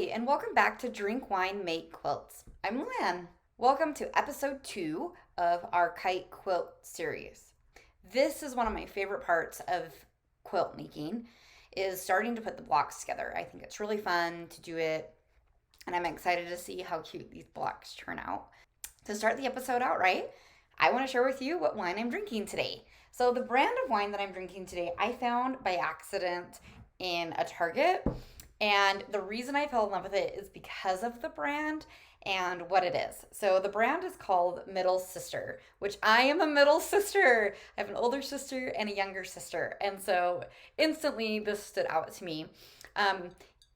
Hi, and welcome back to Drink Wine Make Quilts. I'm Luann. Welcome to episode 2 of our Kite Quilt Series. This is one of my favorite parts of quilt making, is starting to put the blocks together. I think it's really fun to do it, and I'm excited to see how cute these blocks turn out. To start the episode out right, I want to share with you what wine I'm drinking today. So the brand of wine that I'm drinking today, I found by accident in a Target. And the reason I fell in love with it is because of the brand and what it is. So the brand is called Middle Sister, which I am a middle sister. I have an older sister and a younger sister. And so instantly this stood out to me.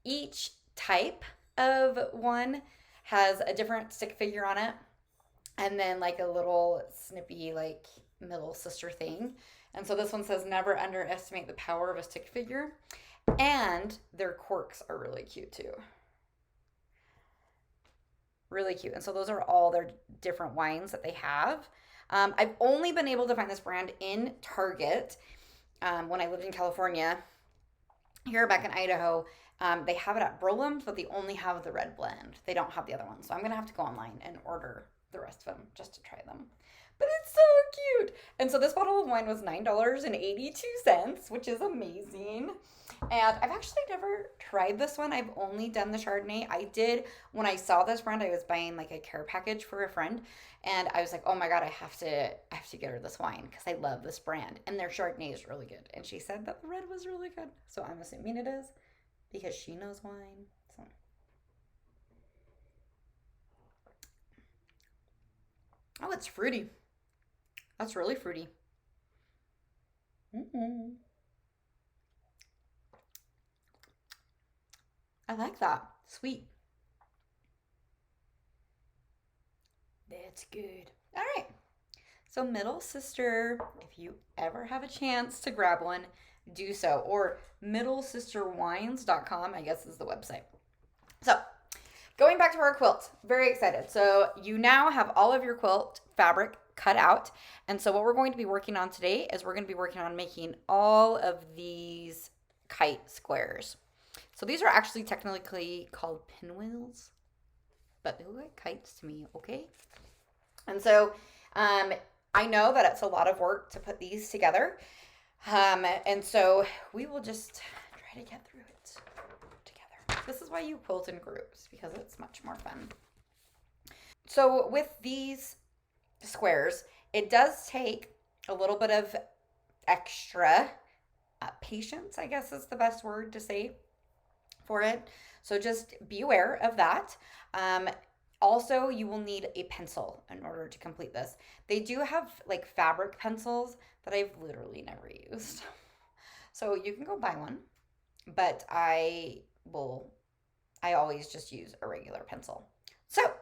Each type of one has a different stick figure on it. And then like a little snippy like middle sister thing. And so this one says never underestimate the power of a stick figure. And their corks are really cute too. Really cute. And so those are all their different wines that they have. I've only been able to find this brand in Target when I lived in California. Here back in Idaho, they have it at Burlam's, but they only have the red blend. They don't have the other one. So I'm going to have to go online and order the rest of them just to try them. But it's so cute. And so this bottle of wine was $9.82, which is amazing. And I've actually never tried this one. I've only done the Chardonnay. I did, when I saw this brand, I was buying like a care package for a friend. And I was like, oh my God, I have to get her this wine because I love this brand. And their Chardonnay is really good. And she said that the red was really good. So I'm assuming it is because she knows wine. So. Oh, it's fruity. That's really fruity. I like that. Sweet. That's good. All right. So Middle Sister, if you ever have a chance to grab one, do so. Or middlesisterwines.com, I guess is the website. So going back to our quilt, very excited. So you now have all of your quilt fabric cut out. And so what we're going to be working on today is we're going to be working on making all of these kite squares. So these are actually technically called pinwheels, but they look like kites to me, okay? And so I know that it's a lot of work to put these together. And so we will just try to get through it together. This is why you quilt in groups, because it's much more fun. So with these squares, it does take a little bit of extra patience, I guess is the best word to say for it. So just be aware of that. Also, you will need a pencil in order to complete this. They do have like fabric pencils that I've literally never used. So you can go buy one, but I always just use a regular pencil. So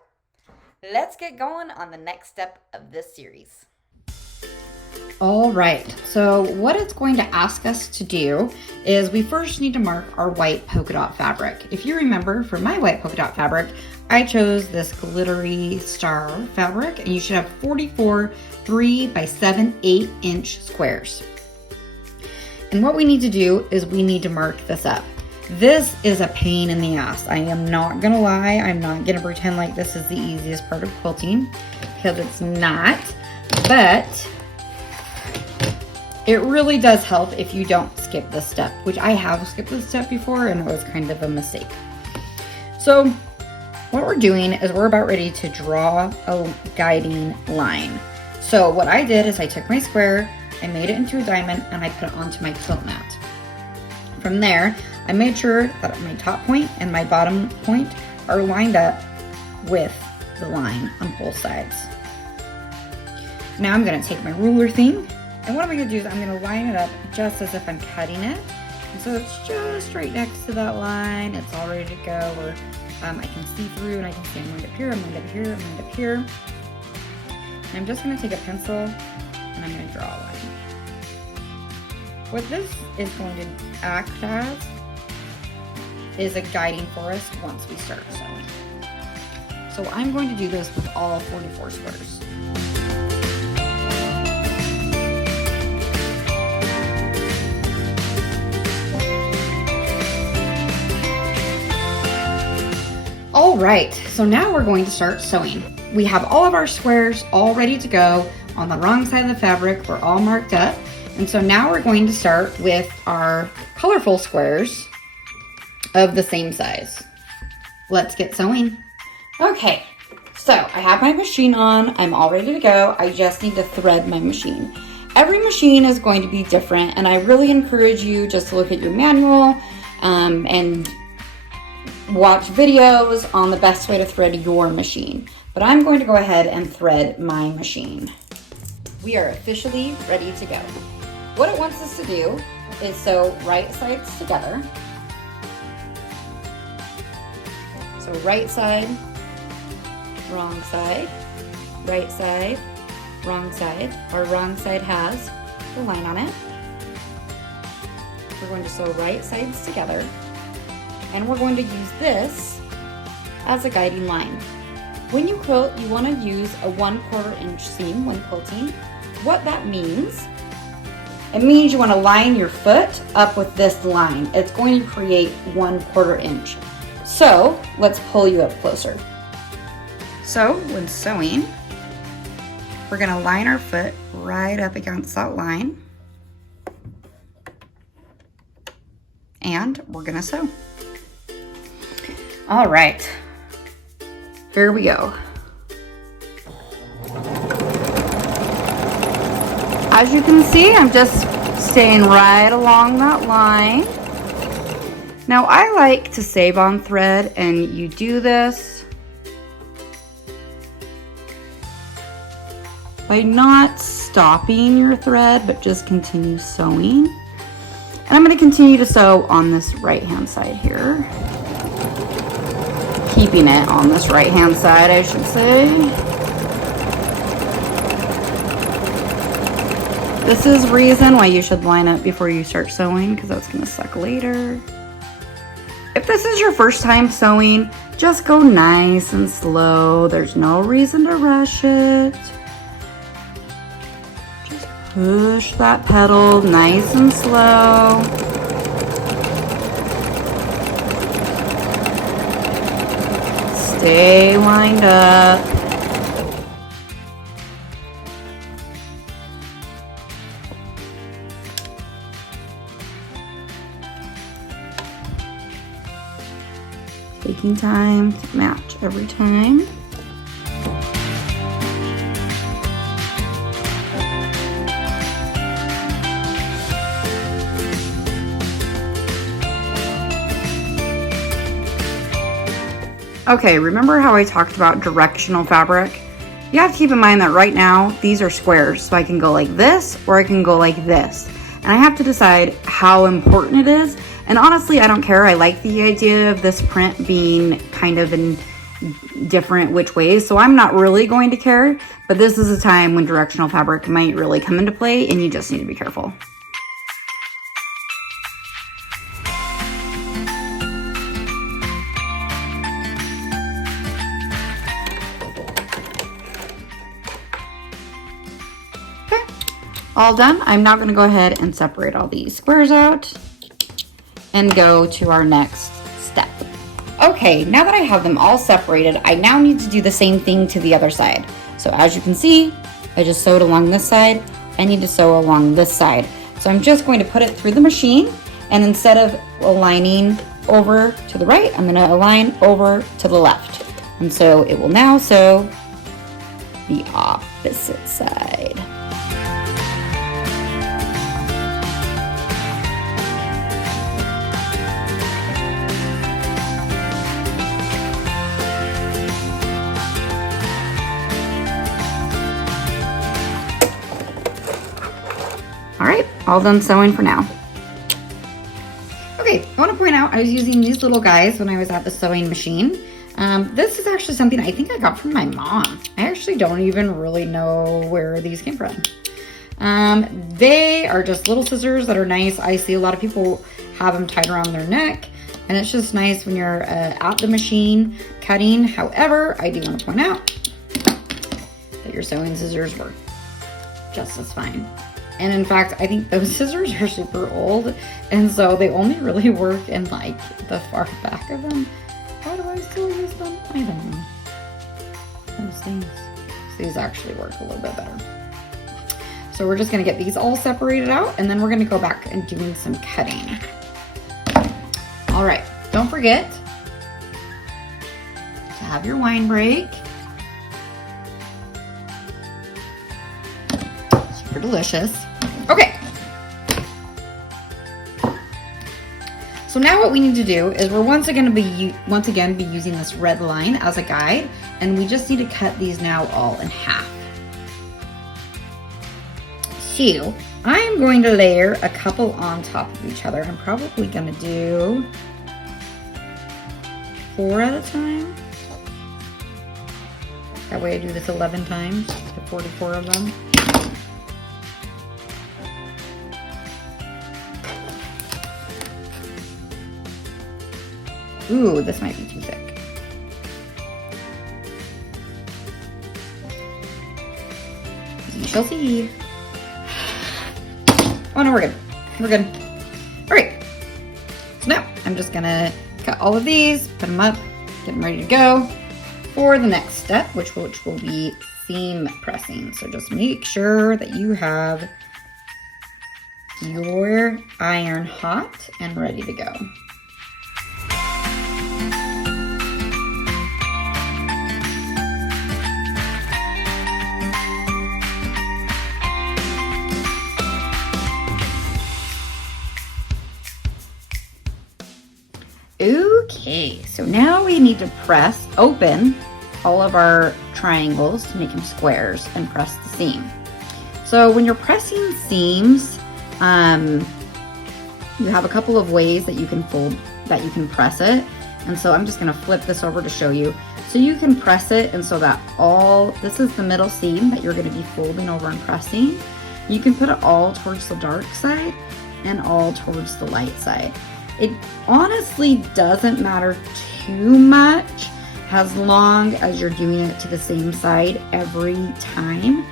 let's get going on the next step of this series. All right, so what it's going to ask us to do is we first need to mark our white polka dot fabric. If you remember, for my white polka dot fabric, I chose this glittery star fabric, and you should have 44 3 by 7 8-inch squares. And what we need to do is we need to mark this up. This is a pain in the ass. I am not gonna lie. I'm not gonna pretend like this is the easiest part of quilting, because it's not, but it really does help if you don't skip this step, which I have skipped this step before and it was kind of a mistake. So what we're doing is we're about ready to draw a guiding line. So what I did is I took my square, I made it into a diamond, and I put it onto my quilt mat. From there, I made sure that my top point and my bottom point are lined up with the line on both sides. Now I'm going to take my ruler thing, and what I'm going to do is I'm going to line it up just as if I'm cutting it. And so it's just right next to that line. It's all ready to go, where I can see through and I can see I'm lined up here, I'm lined up here, I'm lined up here. And I'm just going to take a pencil and I'm going to draw a line. What this is going to act as is a guiding for us once we start sewing. So I'm going to do this with all 44 squares. All right, so now we're going to start sewing. We have all of our squares all ready to go on the wrong side of the fabric. We're all marked up. And so now we're going to start with our colorful squares of the same size. Let's get sewing. Okay, so I have my machine on. I'm all ready to go. I just need to thread my machine. Every machine is going to be different, and I really encourage you just to look at your manual and watch videos on the best way to thread your machine. But I'm going to go ahead and thread my machine. We are officially ready to go. What it wants us to do is sew right sides together. So right side, wrong side, right side, wrong side. Our wrong side has the line on it. We're going to sew right sides together, and we're going to use this as a guiding line. When you quilt, you want to use a 1/4 inch seam when quilting. What that means, it means you want to line your foot up with this line. It's going to create 1/4 inch. So let's pull you up closer. So when sewing, we're going to line our foot right up against that line, and we're going to sew. All right, here we go. As you can see, I'm just staying right along that line. Now I like to save on thread, and you do this by not stopping your thread, but just continue sewing. And I'm going to continue to sew on this right hand side here. Keeping it on this right hand side, I should say. This is reason why you should line up before you start sewing, because that's going to suck later. If this is your first time sewing, just go nice and slow. There's no reason to rush it. Just push that pedal nice and slow. Stay lined up. Taking time to match every time. Okay, remember how I talked about directional fabric? You have to keep in mind that right now, these are squares, so I can go like this, or I can go like this. And I have to decide how important it is. And honestly, I don't care. I like the idea of this print being kind of in different which ways, so I'm not really going to care. But this is a time when directional fabric might really come into play, and you just need to be careful. Okay, all done. I'm now going to go ahead and separate all these squares out and go to our next step. Okay, now that I have them all separated, I now need to do the same thing to the other side. So as you can see, I just sewed along this side. I need to sew along this side. So I'm just going to put it through the machine, and instead of aligning over to the right, I'm gonna align over to the left. And so it will now sew the opposite side. All right, all done sewing for now. Okay, I want to point out I was using these little guys when I was at the sewing machine. This is actually something I think I got from my mom. I actually don't even really know where these came from. They are just little scissors that are nice. I see a lot of people have them tied around their neck, and it's just nice when you're at the machine cutting. However, I do want to point out that your sewing scissors work just as fine. And in fact, I think those scissors are super old, and so they only really work in like the far back of them. How do I still use use them? I don't know. Those things. These actually work a little bit better. So we're just gonna get these all separated out, and then we're gonna go back and doing some cutting. All right, don't forget to have your wine break. Super delicious. Okay. So now what we need to do is we're once again be using this red line as a guide, and we just need to cut these now all in half. So I'm going to layer a couple on top of each other. I'm probably going to do 4 at a time. That way I do this 11 times, to 44 of them. Ooh, this might be too thick. You shall see. Oh no, we're good. We're good. All right. So now I'm just gonna cut all of these, put them up, get them ready to go for the next step, which will be seam pressing. So just make sure that you have your iron hot and ready to go. Okay, so now we need to open all of our triangles to make them squares and press the seam. So when you're pressing seams, you have a couple of ways that you can press it. And so I'm just gonna flip this over to show you. So you can press it, and so that this is the middle seam that you're gonna be folding over and pressing. You can put it all towards the dark side and all towards the light side. It honestly doesn't matter too much as long as you're doing it to the same side every time.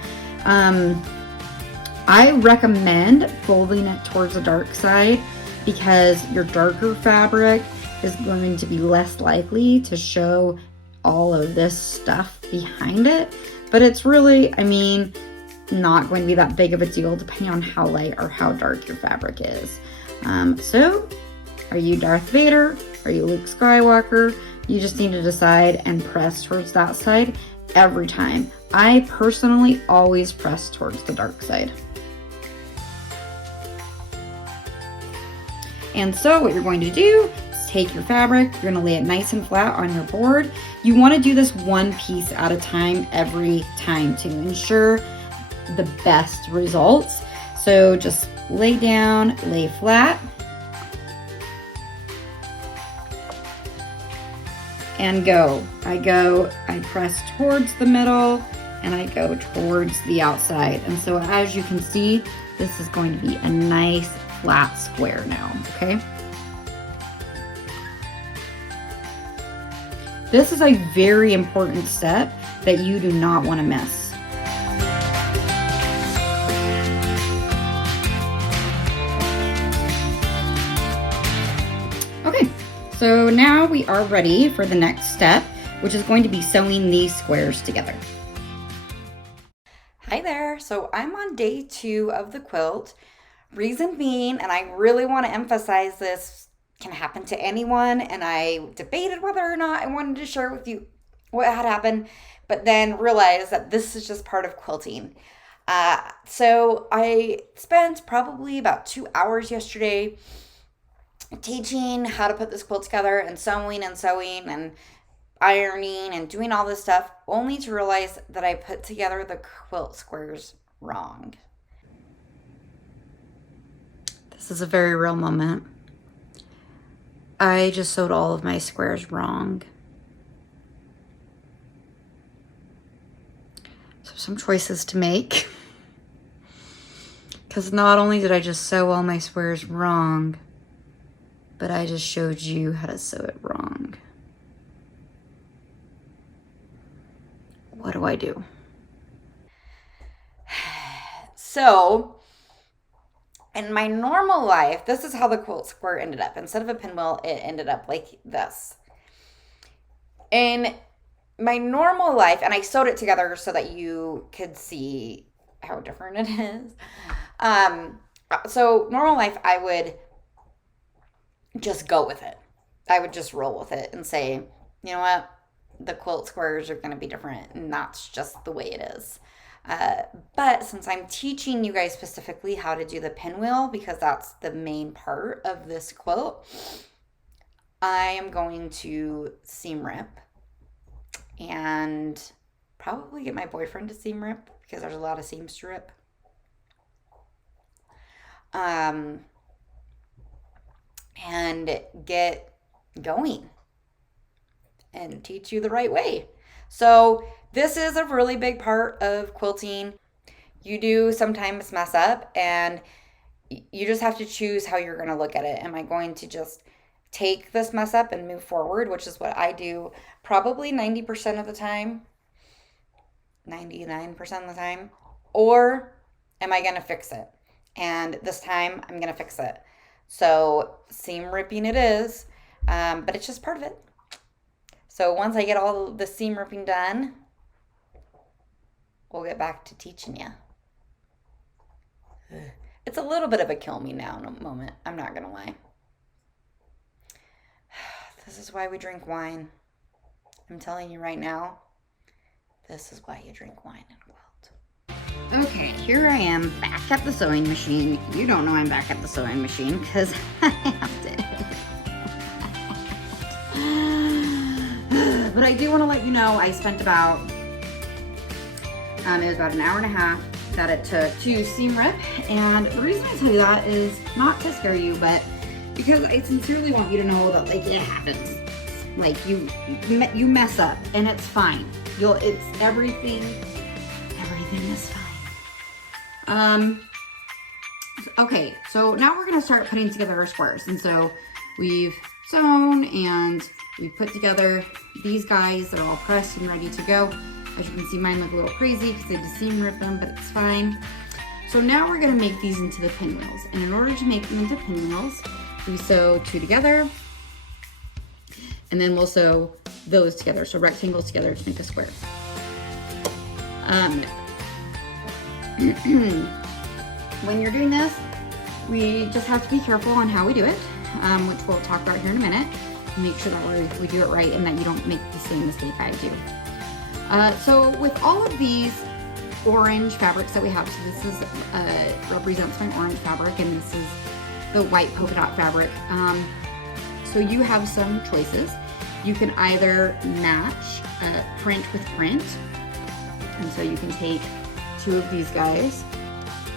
I recommend folding it towards the dark side because your darker fabric is going to be less likely to show all of this stuff behind it. But it's really, I mean, not going to be that big of a deal depending on how light or how dark your fabric is. So are you Darth Vader? Are you Luke Skywalker? You just need to decide and press towards that side every time. I personally always press towards the dark side. And so what you're going to do is take your fabric, you're gonna lay it nice and flat on your board. You wanna do this one piece at a time every time to ensure the best results. So just lay down, lay flat, and go. I press towards the middle and I go towards the outside. And so as you can see, this is going to be a nice flat square now, okay? This is a very important step that you do not want to miss. Okay, so now we are ready for the next step, which is going to be sewing these squares together. Hi there, so I'm on day 2 of the quilt. Reason being, and I really want to emphasize this, can happen to anyone, and I debated whether or not I wanted to share with you what had happened, but then realized that this is just part of quilting. So I spent probably about 2 hours yesterday teaching how to put this quilt together and sewing and ironing and doing all this stuff, only to realize that I put together the quilt squares wrong. This is a very real moment. I just sewed all of my squares wrong. So some choices to make. Because not only did I just sew all my squares wrong, but I just showed you how to sew it wrong. What do I do? So, in my normal life, this is how the quilt square ended up. Instead of a pinwheel, it ended up like this. in my normal life, and I sewed it together so that you could see how different it is. So normal life, I would just go with it. I would just roll with it and say, you know what? The quilt squares are going to be different, and that's just the way it is. But since I'm teaching you guys specifically how to do the pinwheel, because that's the main part of this quilt, I am going to seam rip and probably get my boyfriend to seam rip because there's a lot of seams to rip. And get going and teach you the right way. So this is a really big part of quilting. You do sometimes mess up, and you just have to choose how you're going to look at it. Am I going to just take this mess up and move forward, which is what I do probably 90% of the time, 99% of the time, or am I going to fix it? And this time I'm going to fix it. So seam ripping it is, but it's just part of it. So once I get all the seam ripping done, we'll get back to teaching you. It's a little bit of a kill me now in a moment. I'm not going to lie. This is why we drink wine. I'm telling you right now, this is why you drink wine and quilt. Okay, here I am back at the sewing machine. You don't know I'm back at the sewing machine because I have to. But I do want to let you know I spent about, it was about an hour and a half that it took to seam rip. And the reason I tell you that is not to scare you, but because I sincerely want you to know that, like, it happens. Like, you mess up, and it's fine. Everything is fine. Okay, so now we're gonna start putting together our squares. And so we've sewn and we've put together these guys that are all pressed and ready to go. As you can see, mine look a little crazy because I had to seam rip them, but it's fine. So now we're gonna make these into the pinwheels. And in order to make them into pinwheels, we sew two together, and then we'll sew those together, so rectangles together to make a square. When you're doing this, we just have to be careful on how we do it, which we'll talk about here in a minute, and make sure that we do it right and that you don't make the same mistake I do. So with all of these orange fabrics that we have, so this is represents my orange fabric, and this is the white polka dot fabric. So you have some choices. You can either match print with print, and so you can take two of these guys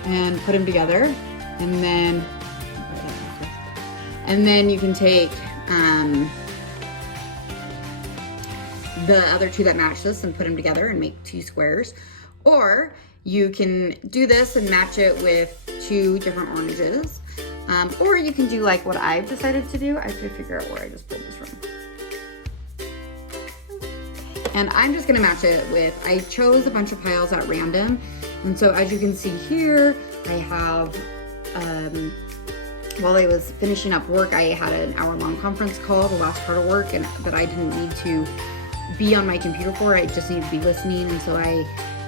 and put them together, and then you can take the other two that match this and put them together and make two squares. Or you can do this and match it with two different oranges. Or you can do like what I've decided to do. I have to figure out where I just pulled this from. And I'm just gonna match it with, I chose a bunch of piles at random. And so as you can see here, I have, while I was finishing up work, I had an hour-long conference call, the last part of work, and that I didn't need to be on my computer for. I just needed to be listening. And so I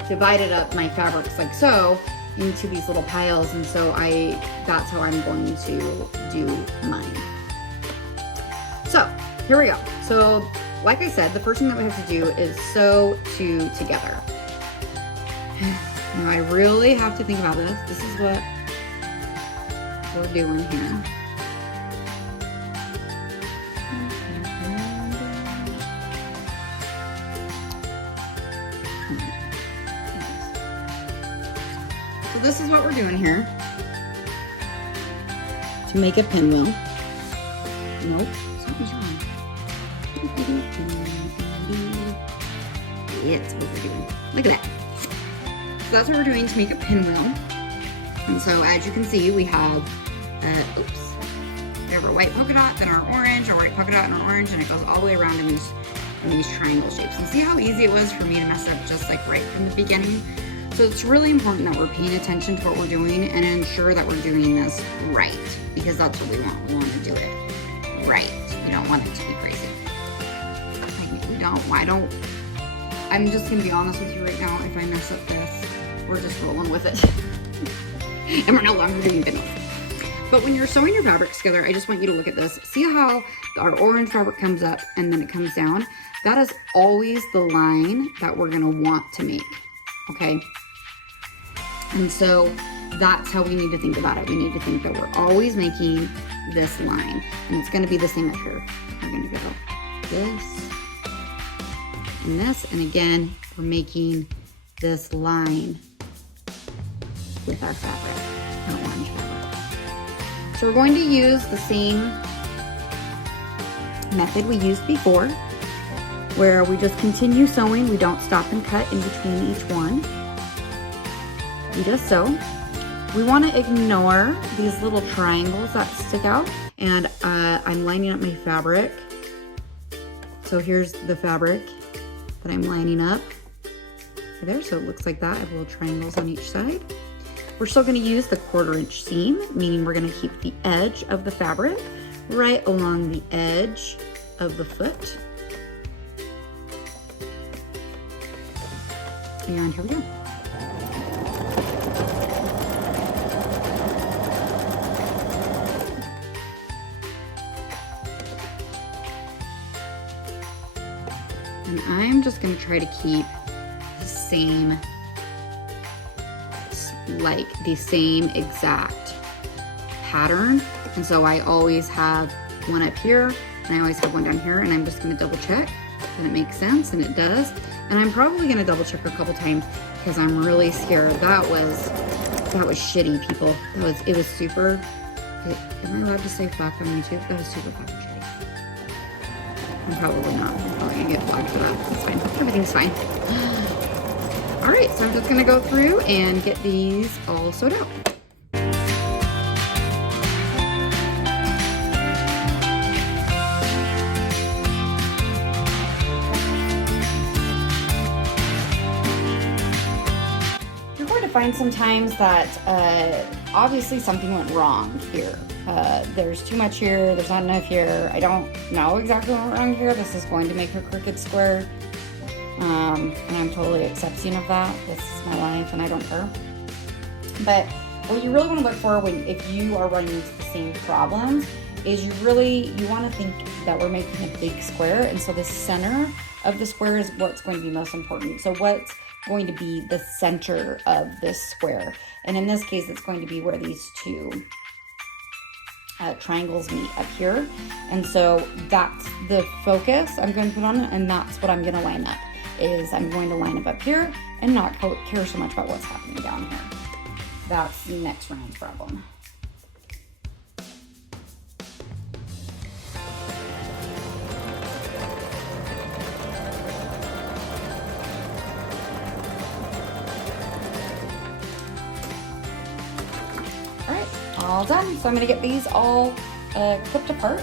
divided up my fabrics like so into these little piles, and so that's how I'm going to do mine. So here we go. So like I said, the first thing that we have to do is sew two together. Now I really have to think about this. This is what we're doing here. So this is what we're doing here to make a pinwheel. Nope, something's wrong. It's what we're doing. Look at that. So that's what we're doing to make a pinwheel. And so as you can see, we have, we have our white polka dot, then our orange, our white polka dot and our orange, and it goes all the way around in these triangle shapes. And see how easy it was for me to mess up just like right from the beginning? So it's really important that we're paying attention to what we're doing and ensure that we're doing this right, because that's what we want. We want to do it right. We don't want it to be crazy. Like, we I'm just gonna be honest with you right now. If I mess up this, we're just rolling with it. And we're no longer doing business. But when you're sewing your fabrics together, I just want you to look at this. See how our orange fabric comes up and then it comes down? That is always the line that we're gonna want to make, okay? And so that's how we need to think about it. We need to think that we're always making this line, and it's gonna be the same up here. We're gonna go this and this, and again, we're making this line with our fabric, our orange fabric. So we're going to use the same method we used before, where we just continue sewing. We don't stop and cut in between each one. We just sew. We want to ignore these little triangles that stick out, and I'm lining up my fabric. So here's the fabric that I'm lining up right there. So it looks like that. I have little triangles on each side. We're still going to use the 1/4 inch seam, meaning we're going to keep the edge of the fabric right along the edge of the foot. And here we go. And I'm just going to try to keep the same, like the same exact pattern. And so I always have one up here and I always have one down here, and I'm just going to double check that it makes sense, and it does. And I'm probably going to double check a couple times because I'm really scared. That was shitty, people. It was super, am I allowed to say fuck on YouTube? That was super fucking shitty. I'm probably not. I'm probably gonna get flagged for that. It's fine. Everything's fine. All right, so I'm just gonna go through and get these all sewed out. You're going to find sometimes that obviously something went wrong here. There's too much here, there's not enough here. I don't know exactly what went wrong here. This is going to make a crooked square. And I'm totally accepting of that. This is my life and I don't care. But what you really want to look for if you are running into the same problems is you want to think that we're making a big square. And so the center of the square is what's going to be most important. So what's going to be the center of this square? And in this case, it's going to be where these two triangles meet up here. And so that's the focus I'm going to put on, and that's what I'm going to line up, is I'm going to line up here and not care so much about what's happening down here. That's the next round's problem. All done. So I'm going to get these all clipped apart,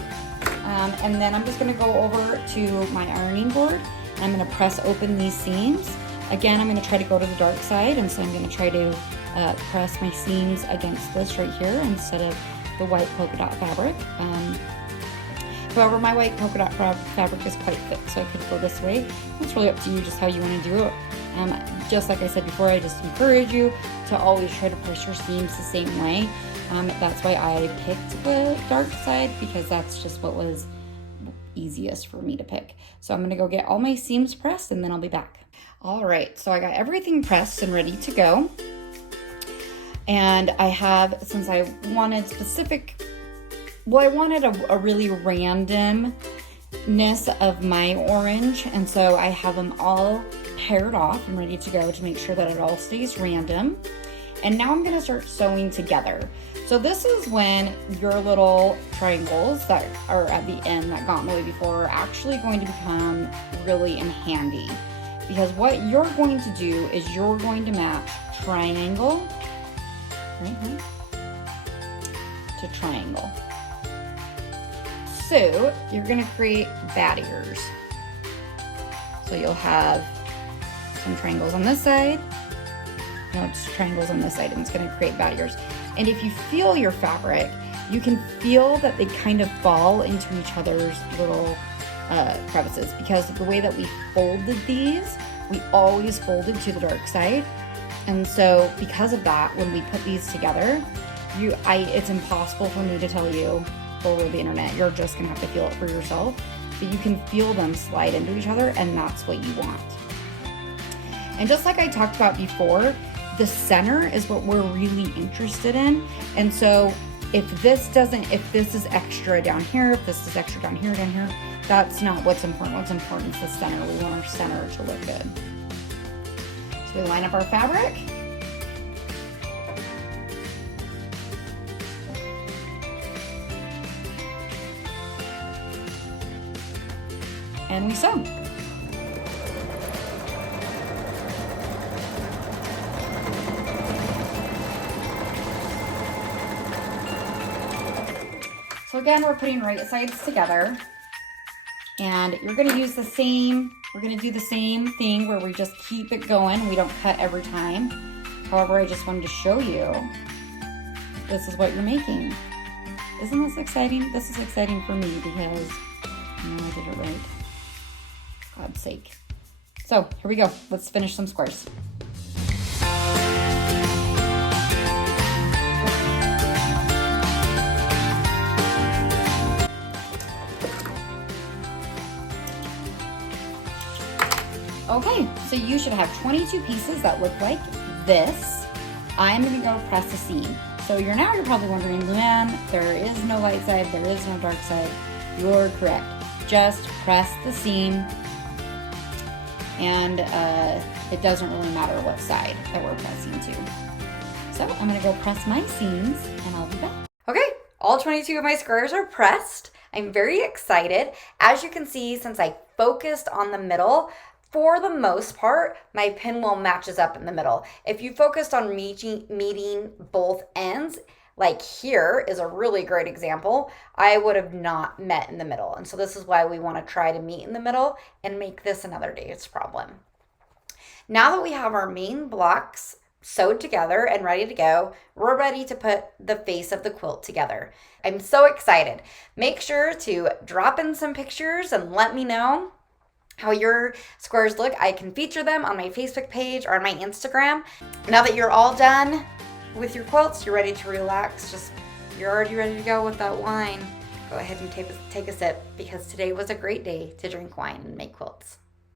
and then I'm just going to go over to my ironing board and I'm going to press open these seams. Again, I'm going to try to go to the dark side, and so I'm going to try to press my seams against this right here instead of the white polka dot fabric. However, my white polka dot fabric is quite thick, so I could go this way. It's really up to you just how you want to do it. Just like I said before, I just encourage you to always try to press your seams the same way. That's why I picked the dark side, because that's just what was easiest for me to pick. So I'm going to go get all my seams pressed and then I'll be back. All right, so I got everything pressed and ready to go. And I have, since I wanted I wanted a really randomness of my orange, and so I have them all paired off and ready to go to make sure that it all stays random. And now I'm going to start sewing together. So this is when your little triangles that are at the end that got in the way before are actually going to become really handy. Because what you're going to do is you're going to match triangle right here to triangle. So you're going to create bad ears. So you'll have some triangles on this side, just triangles on this side, and it's going to create bad ears. And if you feel your fabric, you can feel that they kind of fall into each other's little crevices, because the way that we folded these, we always folded to the dark side. And so because of that, when we put these together, it's impossible for me to tell you over the internet. You're just gonna have to feel it for yourself. But you can feel them slide into each other, and that's what you want. And just like I talked about before, the center is what we're really interested in. And so if this is extra down here, if this is extra down here, that's not what's important. What's important is the center. We want our center to look good. So we line up our fabric. And we sew. So again, we're putting right sides together, and you're gonna use the same, we're gonna do the same thing where we just keep it going. We don't cut every time. However, I just wanted to show you, this is what you're making. Isn't this exciting? This is exciting for me because I know I did it right. God's sake. So here we go. Let's finish some squares. Okay, so you should have 22 pieces that look like this. I'm gonna go press the seam. So you're probably wondering, Luann, there is no light side, there is no dark side. You're correct. Just press the seam, and it doesn't really matter what side that we're pressing to. So I'm gonna go press my seams, and I'll be back. Okay, all 22 of my squares are pressed. I'm very excited. As you can see, since I focused on the middle, for the most part, my pinwheel matches up in the middle. If you focused on meeting both ends, like here is a really great example, I would have not met in the middle. And so this is why we want to try to meet in the middle and make this another day's problem. Now that we have our main blocks sewed together and ready to go, we're ready to put the face of the quilt together. I'm so excited. Make sure to drop in some pictures and let me know how your squares look. I can feature them on my Facebook page or on my Instagram. Now that you're all done with your quilts, you're ready to relax, you're already ready to go with that wine. Go ahead and take a sip, because today was a great day to drink wine and make quilts.